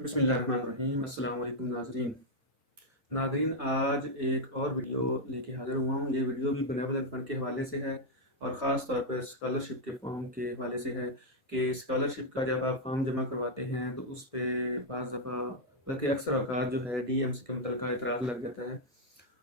बिस्मिल्लाहिर्रहमानिर्रहीम। अस्सलाम वालेकुम नाज़रीन। नाज़रीन, आज एक और वीडियो लेके हाज़िर हुआ हूँ। ये वीडियो भी बेनेवलेंट फ़ंड के हवाले से है और ख़ास तौर पर स्कॉलरशिप के फ़ॉर्म के हवाले से है कि स्कॉलरशिप का जब आप फ़ॉर्म जमा करवाते हैं तो उस पे बाज़ दफ़ा बल्कि अक्सर औक़ात जो है डीएमसी के मुतल्लिक़ एतराज़ लग जाता है।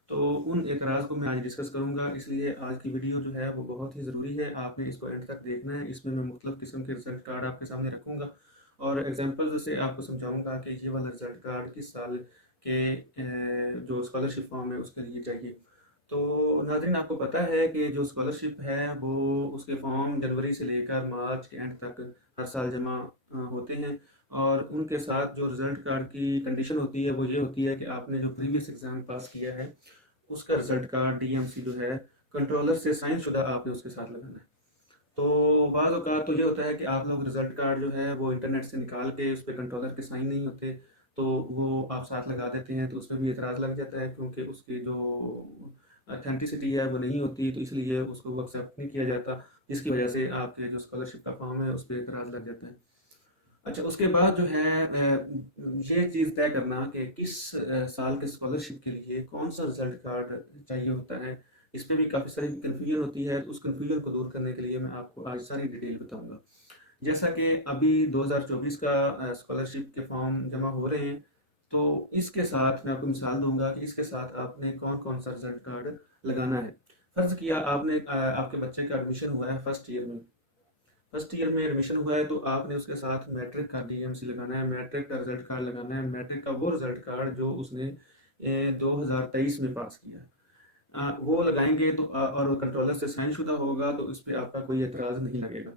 तो उन एतराज़ को मैं आज डिस्कस करूँगा, इसलिए आज की वीडियो जो है वो बहुत ही ज़रूरी है। आपने इसको एंड तक देखना है। इसमें मैं मुख्तलिफ़ किस्म के रिज़ल्ट कार्ड आपके सामने रखूँगा और एग्ज़ाम्पल से आपको समझाऊँगा कि ये वाला रिज़ल्ट कार्ड किस साल के जो स्कॉलरशिप फॉर्म है उसके लिए चाहिए। तो नाज़रीन, आपको पता है कि जो स्कॉलरशिप है वो उसके फॉर्म जनवरी से लेकर मार्च के एंड तक हर साल जमा होते हैं और उनके साथ जो रिज़ल्ट कार्ड की कंडीशन होती है वो ये होती है कि आपने जो प्रीवियस एग्ज़ाम पास किया है उसका रिज़ल्ट कार्ड डीएमसी जो है कंट्रोलर से साइन शुदा आपने उसके साथ लगाना है। तो बाज़ औक़ात तो ये होता है कि आप लोग रिज़ल्ट कार्ड जो है वो इंटरनेट से निकाल के उस पे कंट्रोलर के साइन नहीं होते, तो वो आप साथ लगा देते हैं, तो उसमें भी एतराज़ लग जाता है क्योंकि उसकी जो ऑथेंटिसिटी है वो नहीं होती, तो इसलिए उसको वो एक्सेप्ट नहीं किया जाता, जिसकी वजह से आपके जो स्कॉलरशिप का फॉर्म है उस पे एतराज़ लग जाता है। अच्छा, उसके बाद जो है ये चीज़ तय करना कि किस साल के स्कॉलरशिप के लिए कौन सा रिज़ल्ट कार्ड चाहिए होता है, इस पे भी काफ़ी सारी कन्फ्यूजन होती है। उस कन्फ्यूजन को दूर करने के लिए मैं आपको आज सारी डिटेल बताऊँगा। जैसा कि अभी 2024 का स्कॉलरशिप के फॉर्म जमा हो रहे हैं, तो इसके साथ मैं आपको मिसाल दूँगा कि इसके साथ आपने कौन-कौन सा रिज़ल्ट कार्ड लगाना है। फ़र्ज़ किया आपने आपके बच्चे का एडमिशन हुआ है फर्स्ट ईयर में एडमिशन हुआ है, तो आपने उसके साथ मैट्रिक का डीएमसी लगाना है, मैट्रिक का रिजल्ट कार्ड लगाना है, मैट्रिक का वो रिजल्ट कार्ड जो उसने 2023 में पास किया। वो लगाएंगे तो और वो कंट्रोलर से साइन शुदा होगा तो इस पे आपका कोई एतराज़ नहीं लगेगा।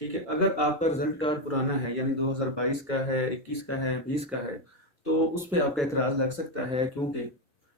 ठीक है, अगर आपका रिजल्ट कार्ड पुराना है यानी 2022 का है, 21 का है, 20 का है, तो उस पे आपका एतराज़ लग सकता है क्योंकि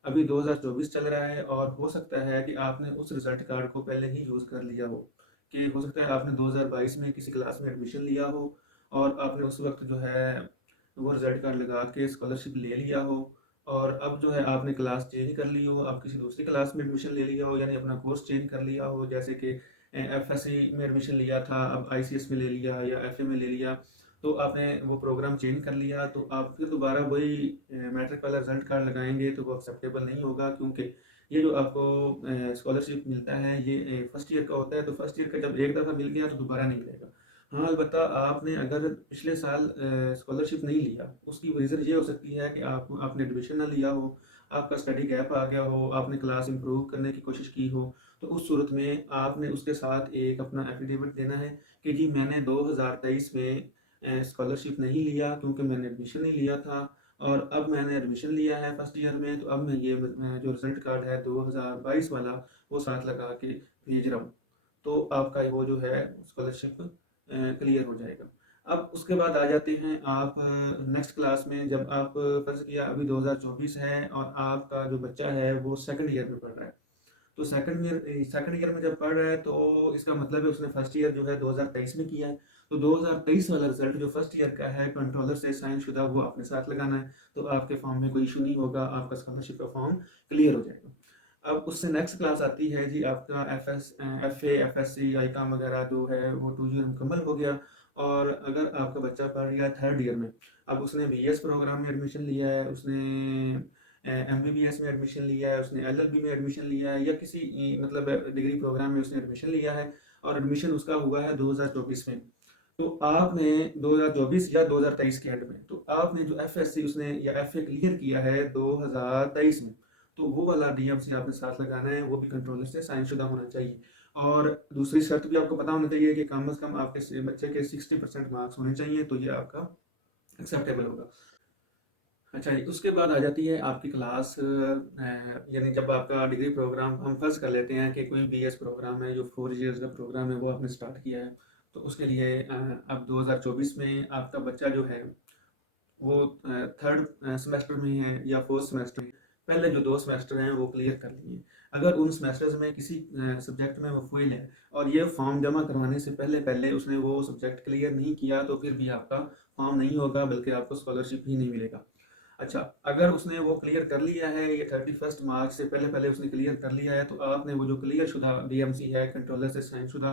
अभी 2024 चल रहा है और हो सकता है कि आपने उस रिजल्ट कार्ड को पहले ही यूज़ कर लिया हो, कि हो सकता है आपने 2022 में किसी क्लास में एडमिशन लिया हो और आपने उस वक्त जो है वो रिजल्ट कार्ड लगा के स्कॉलरशिप ले लिया हो और अब जो है आपने क्लास चेंज कर ली हो, आप किसी दूसरी क्लास में एडमिशन ले लिया हो, यानी अपना कोर्स चेंज कर लिया हो, जैसे कि एफएससी में एडमिशन लिया था, अब आईसीएस में ले लिया या एफए में ले लिया, तो आपने वो प्रोग्राम चेंज कर लिया, तो आप फिर दोबारा वही मैट्रिक वाला रिजल्ट कार्ड लगाएंगे तो वो एक्सेप्टेबल नहीं होगा क्योंकि ये जो आपको स्कॉलरशिप मिलता है ये फर्स्ट ईयर का होता है, तो फर्स्ट ईयर का जब एक दफ़ा मिल गया तो दोबारा नहीं मिलेगा। हाँ, अलबत्ता आपने अगर पिछले साल स्कॉलरशिप नहीं लिया, उसकी रीज़न ये हो सकती है कि आपने एडमिशन ना लिया हो, आपका स्टडी गैप आ गया हो, आपने क्लास इम्प्रूव करने की कोशिश की हो, तो उस सूरत में आपने उसके साथ एक अपना एफिडेविट देना है कि जी मैंने 2023 में स्कॉलरशिप नहीं लिया क्योंकि मैंने एडमिशन नहीं लिया था और अब मैंने एडमिशन लिया है फर्स्ट ईयर में, तो अब मैं जो रिजल्ट कार्ड है 2022 वाला वो साथ लगा के भेज रहा हूँ, तो आपका वो जो है स्कॉलरशिप क्लियर हो जाएगा। अब उसके बाद आ जाते हैं आप नेक्स्ट क्लास में, जब आप फर्ज किया अभी 2024 है और आपका जो बच्चा है वो सेकंड ईयर में पढ़ रहा है, तो सेकंड ईयर में जब पढ़ रहा है तो इसका मतलब है उसने फर्स्ट ईयर जो है 2023 में किया है, तो 2023 वाला रिजल्ट जो फर्स्ट ईयर का है कंट्रोलर से साइन शुदा वो अपने साथ लगाना है, तो आपके फॉर्म में कोई इशू नहीं होगा, आपका स्कॉलरशिप का फॉर्म क्लियर हो जाएगा। अब उससे नेक्स्ट क्लास आती है जी आपका F A F S C I काम वगैरह जो है वो 2 ईयर मुकम्मल हो गया और अगर आपका बच्चा पढ़ रहा है थर्ड ईयर में, अब उसने बीएस प्रोग्राम में एडमिशन लिया है, उसने एमबीबीएस में एडमिशन लिया है, उसने एलएलबी में एडमिशन लिया है या किसी मतलब डिग्री प्रोग्राम में उसने एडमिशन लिया है और एडमिशन उसका हुआ है 2024 में, तो आपने 2024 या 2023 के एंड में, तो आपने जो एफएससी उसने या एफए क्लियर किया है 2023 में, तो वो वाला डीएमसी आपने साथ लगाना है, वो भी कंट्रोलर से साइन शुदा होना चाहिए। और दूसरी शर्त भी आपको पता होना चाहिए कि कम से कम आपके बच्चे के 60% मार्क्स होने चाहिए, तो ये आपका एक्सेप्टेबल होगा। अच्छा जी, उसके बाद आ जाती है आपकी क्लास यानी जब आपका डिग्री प्रोग्राम हम फर्ज कर लेते हैं कि कोई बीएस प्रोग्राम है जो 4 इयर्स का प्रोग्राम है वो आपने स्टार्ट किया है, तो उसके लिए अब 2024 में आपका बच्चा जो है वो थर्ड सेमेस्टर में है या फोर्थ सेमेस्टर में, पहले जो 2 सेमेस्टर हैं वो क्लियर कर लिए। अगर उन सेमेस्टर्स में किसी सब्जेक्ट में वो फेल है और ये फॉर्म जमा करवाने से पहले पहले उसने वो सब्जेक्ट क्लियर नहीं किया, तो फिर भी आपका फॉर्म नहीं होगा बल्कि आपको स्कॉलरशिप ही नहीं मिलेगा। अच्छा, अगर उसने वो क्लियर कर लिया है, ये 31 मार्च से पहले पहले उसने क्लियर कर लिया है, तो आपने वो जो क्लियर शुदा डीएमसी है कंट्रोलर से साइन शुदा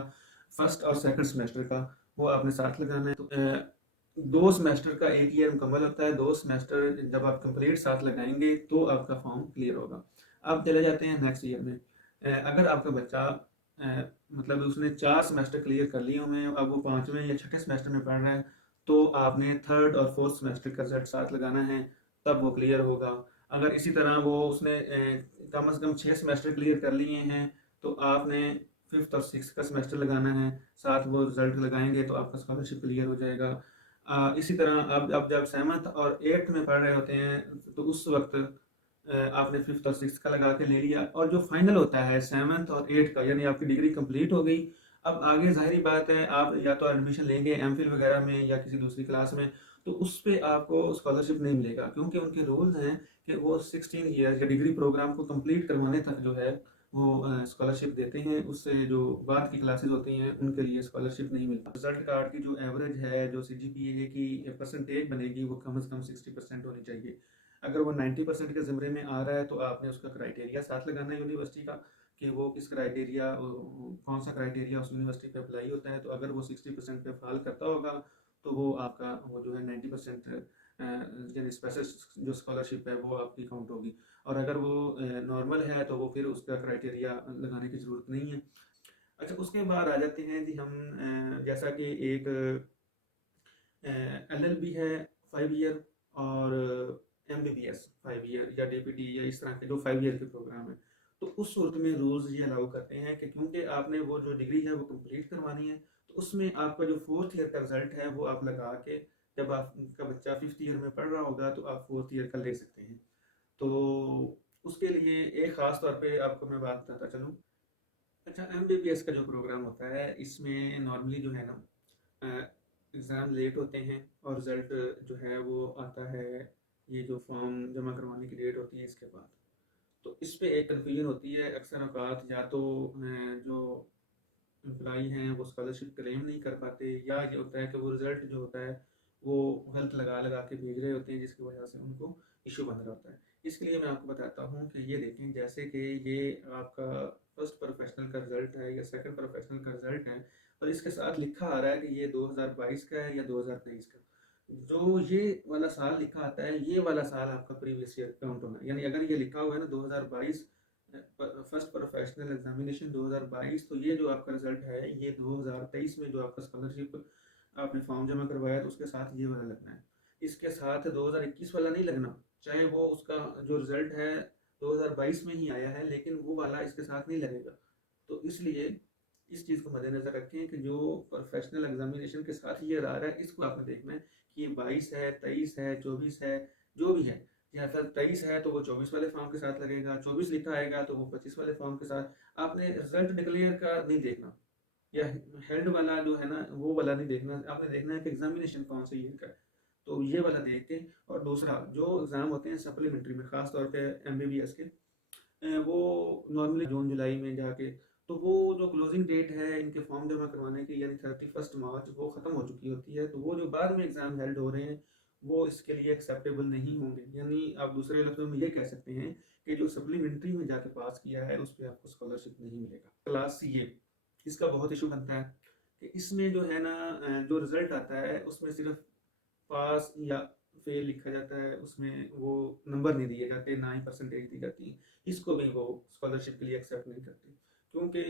फर्स्ट और सेकंड सेमेस्टर का वो आपने साथ लगाना है। तो 2 सेमेस्टर का 1 ईयर मुकम्मल होता है। 2 सेमेस्टर जब आप कंप्लीट साथ लगाएंगे तो आपका फॉर्म क्लियर होगा। अब चले जाते हैं नेक्स्ट ईयर में। अगर आपका बच्चा मतलब उसने 4 सेमेस्टर क्लियर कर लिए हुए हैं, अब वो 5वें या छठे सेमेस्टर में पढ़ रहा है, तो आपने थर्ड और फोर्थ सेमेस्टर का रिजल्ट साथ लगाना है, तब वो क्लियर होगा। अगर इसी तरह वो उसने कम से कम 6 सेमेस्टर क्लियर कर लिए हैं, तो आपने फिफ्थ और सिक्स का सेमेस्टर लगाना है, साथ वो रिजल्ट लगाएंगे तो आपका स्कॉलरशिप क्लियर हो जाएगा। इसी तरह अब जब सेवन्थ और एट्थ में पढ़ रहे होते हैं तो उस वक्त आपने फिफ्थ और सिक्स का लगा के ले लिया, और जो फाइनल होता है सेवन्थ और एट्थ का, यानी आपकी डिग्री कंप्लीट हो गई। अब आगे जाहिर बात है आप या तो एडमिशन लेंगे एमफिल वगैरह में या किसी दूसरी क्लास में, तो उस पर आपको स्कॉलरशिप नहीं मिलेगा, क्योंकि उनके रूल्स हैं कि वो 16 ईयर या डिग्री प्रोग्राम को कंप्लीट करवाने तक जो है वो स्कॉलरशिप देते हैं। उससे जो बाद की क्लासेस होती हैं उनके लिए स्कॉलरशिप नहीं मिलता। रिजल्ट कार्ड की जो एवरेज है, जो CGPA की परसेंटेज बनेगी, वो कम से कम 60% होनी चाहिए। अगर वो 90% के ज़मरे में आ रहा है तो आपने उसका क्राइटेरिया साथ लगाना है यूनिवर्सिटी का, कि वो किस क्राइटेरिया, कौन सा क्राइटेरिया उस यूनिवर्सिटी पे अप्लाई होता है। तो अगर वो 60% पे फॉल करता होगा तो वो आपका वो जो है 90% यानी स्पेशल जो स्कॉलरशिप है वो आपकी काउंट होगी। और अगर वो नॉर्मल है तो वो फिर उसका क्राइटेरिया लगाने की ज़रूरत नहीं है। अच्छा, उसके बाद आ जाते हैं जी हम, जैसा कि एक LLB है 5 ईयर, और MBBS 5 ईयर, या DPT, या इस तरह के जो 5 ईयर के प्रोग्राम है। तो उस सूरत में रूल्स ये अलाउ करते हैं कि क्योंकि आपने वो जो डिग्री है वो कंप्लीट करवानी है, तो उसमें आपका जो फोर्थ ईयर का रिजल्ट है वो आप लगा के, जब आपका बच्चा फिफ्थ ईयर में पढ़ रहा होगा तो आप फोर्थ ईयर का ले सकते हैं। तो उसके लिए एक ख़ास तौर पे आपको मैं बात बताता चलूँ। अच्छा, MBBS का जो प्रोग्राम होता है इसमें नॉर्मली जो है ना, एग्ज़ाम लेट होते हैं और रिज़ल्ट जो है वो आता है, ये जो फॉर्म जमा करवाने की डेट होती है इसके बाद। तो इस पे एक कन्फ्यूजन होती है अक्सर औकात, या तो जो एम्प्लॉई हैं वो स्कॉलरशिप क्लेम नहीं कर पाते, या ये होता है कि वो रिज़ल्ट जो होता है वो गलत लगा लगा के भेज रहे होते हैं, जिसकी वजह से उनको इशू बन रहा होता है। इसके लिए मैं आपको बताता हूँ कि ये देखें, जैसे कि ये आपका फर्स्ट प्रोफेशनल का रिज़ल्ट है या सेकंड प्रोफेशनल का रिज़ल्ट है, और इसके साथ लिखा आ रहा है कि ये 2022 का है या 2023 का। जो ये वाला साल लिखा आता है, ये वाला साल आपका प्रीवियस ईयर काउंट होना है। यानी अगर ये लिखा हुआ है ना 2022 फर्स्ट प्रोफेशनल एग्जामिनेशन 2022, तो ये जो आपका रिजल्ट है ये 2023 में जो आपका स्कॉलरशिप आपने फॉर्म जमा करवाया तो उसके साथ ये वाला लगना है। इसके साथ 2021 वाला नहीं लगना, चाहे वो उसका जो रिजल्ट है 2022 में ही आया है, लेकिन वो वाला इसके साथ नहीं लगेगा। तो इसलिए इस चीज़ को मद्देनजर रखें कि जो प्रोफेशनल एग्जामिनेशन के साथ ये आ रहा है इसको आपने देखना है कि ये 22 है, 23 है, 24 है, जो भी है। या फिर 23 है तो वो 24 वाले फॉर्म के साथ लगेगा, 24 लिखा आएगा तो वो 25 वाले फॉर्म के साथ। आपने रिजल्ट डिक्लेयर का नहीं देखना, या हेल्ड वाला जो है ना वो वाला नहीं देखना, आपने देखना है कि एग्जामिनेशन कौन से ईयर का है। तो ये वाला देख के, और दूसरा जो एग्ज़ाम होते हैं सप्लीमेंट्री में, ख़ास तौर पे MBBS के, वो नॉर्मली जून जुलाई में जाके, तो वो जो क्लोजिंग डेट है इनके फॉर्म जमा करवाने की, यानी 31 मार्च, वो ख़त्म हो चुकी होती है। तो वो जो बाद में एग्ज़ाम हेल्ड हो रहे हैं वो इसके लिए एक्सेप्टेबल नहीं होंगे। यानी आप दूसरे लफ्ज़ों में ये कह सकते हैं कि जो सप्लीमेंट्री में जाके पास किया है उस पर आपको स्कॉलरशिप नहीं मिलेगा। क्लास CA, इसका बहुत इशू बनता है कि इसमें जो है ना जो रिज़ल्ट आता है उसमें सिर्फ पास या फेल लिखा जाता है, उसमें वो नंबर नहीं दिए जाते, ना ही परसेंटेज दी जाती है। इसको भी वो स्कॉलरशिप के लिए एक्सेप्ट नहीं करते, क्योंकि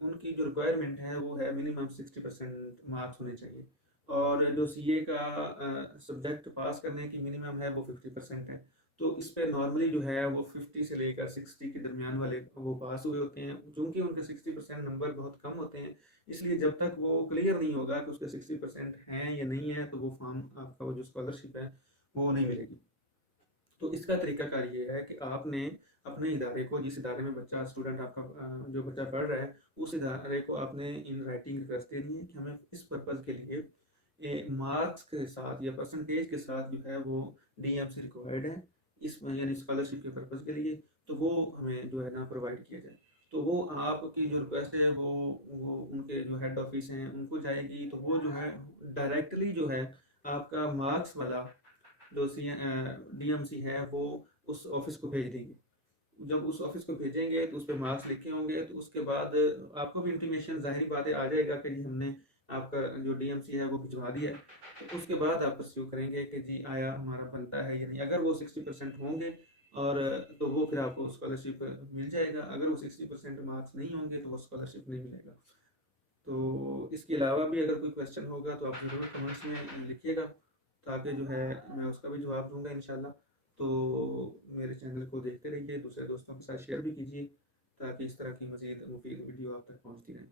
उनकी जो रिक्वायरमेंट है वो है मिनिमम 60% मार्क्स होने चाहिए, और जो CA का सब्जेक्ट पास करने की मिनिमम है वो 50% है। तो इस पे नॉर्मली जो है वो 50 से लेकर 60 के दरमियान वाले वो पास हुए होते हैं। चूँकि उनके 60% नंबर बहुत कम होते हैं, इसलिए जब तक वो क्लियर नहीं होगा कि उसके 60% हैं या नहीं है, तो वो फॉर्म आपका वो जो स्कॉलरशिप है वो नहीं मिलेगी। तो इसका तरीकाकार ये है कि आपने अपने इदारे को, जिस इदारे में बच्चा स्टूडेंट आपका जो बच्चा पढ़ रहा है, उस इदारे को आपने इन राइटिंग रिक्वेस्ट देनी है कि हमें इस पर्पज़ के लिए मार्क्स के साथ या परसेंटेज के साथ जो है वो DMC रिक्वायर्ड है, इस यानी स्कॉलरशिप के पर्पज़ के लिए, तो वो हमें जो है ना प्रोवाइड किया जाए। तो वो आपकी जो रिक्वेस्ट है वो उनके जो हेड ऑफिस हैं उनको जाएगी, तो वो जो है डायरेक्टली जो है आपका मार्क्स वाला जो DMC है वो उस ऑफिस को भेज देंगे। जब उस ऑफिस को भेजेंगे तो उस पर मार्क्स लिखे होंगे, तो उसके बाद आपको भी इंटीमेशन, जाहिर बात है, आ जाएगा कि जी हमने आपका जो डीएमसी है वो भिजवा दिया है, तो उसके बाद आप परस्यू करेंगे कि जी आया हमारा बनता है या नहीं। अगर वो 60% होंगे और तो वो फिर आपको स्कॉलरशिप मिल जाएगा, अगर वो 60% मार्क्स नहीं होंगे तो वो स्कॉलरशिप नहीं मिलेगा। तो इसके अलावा भी अगर कोई क्वेश्चन होगा तो आप ज़रूर कमेंट्स में लिखिएगा, ताकि जो है मैं उसका भी जवाब दूंगा इंशाल्लाह। तो मेरे चैनल को देखते रहिए, दूसरे दोस्तों के साथ शेयर भी कीजिए, ताकि इस तरह की मज़ीद मुफीद वीडियो आप तक पहुंचती रहें।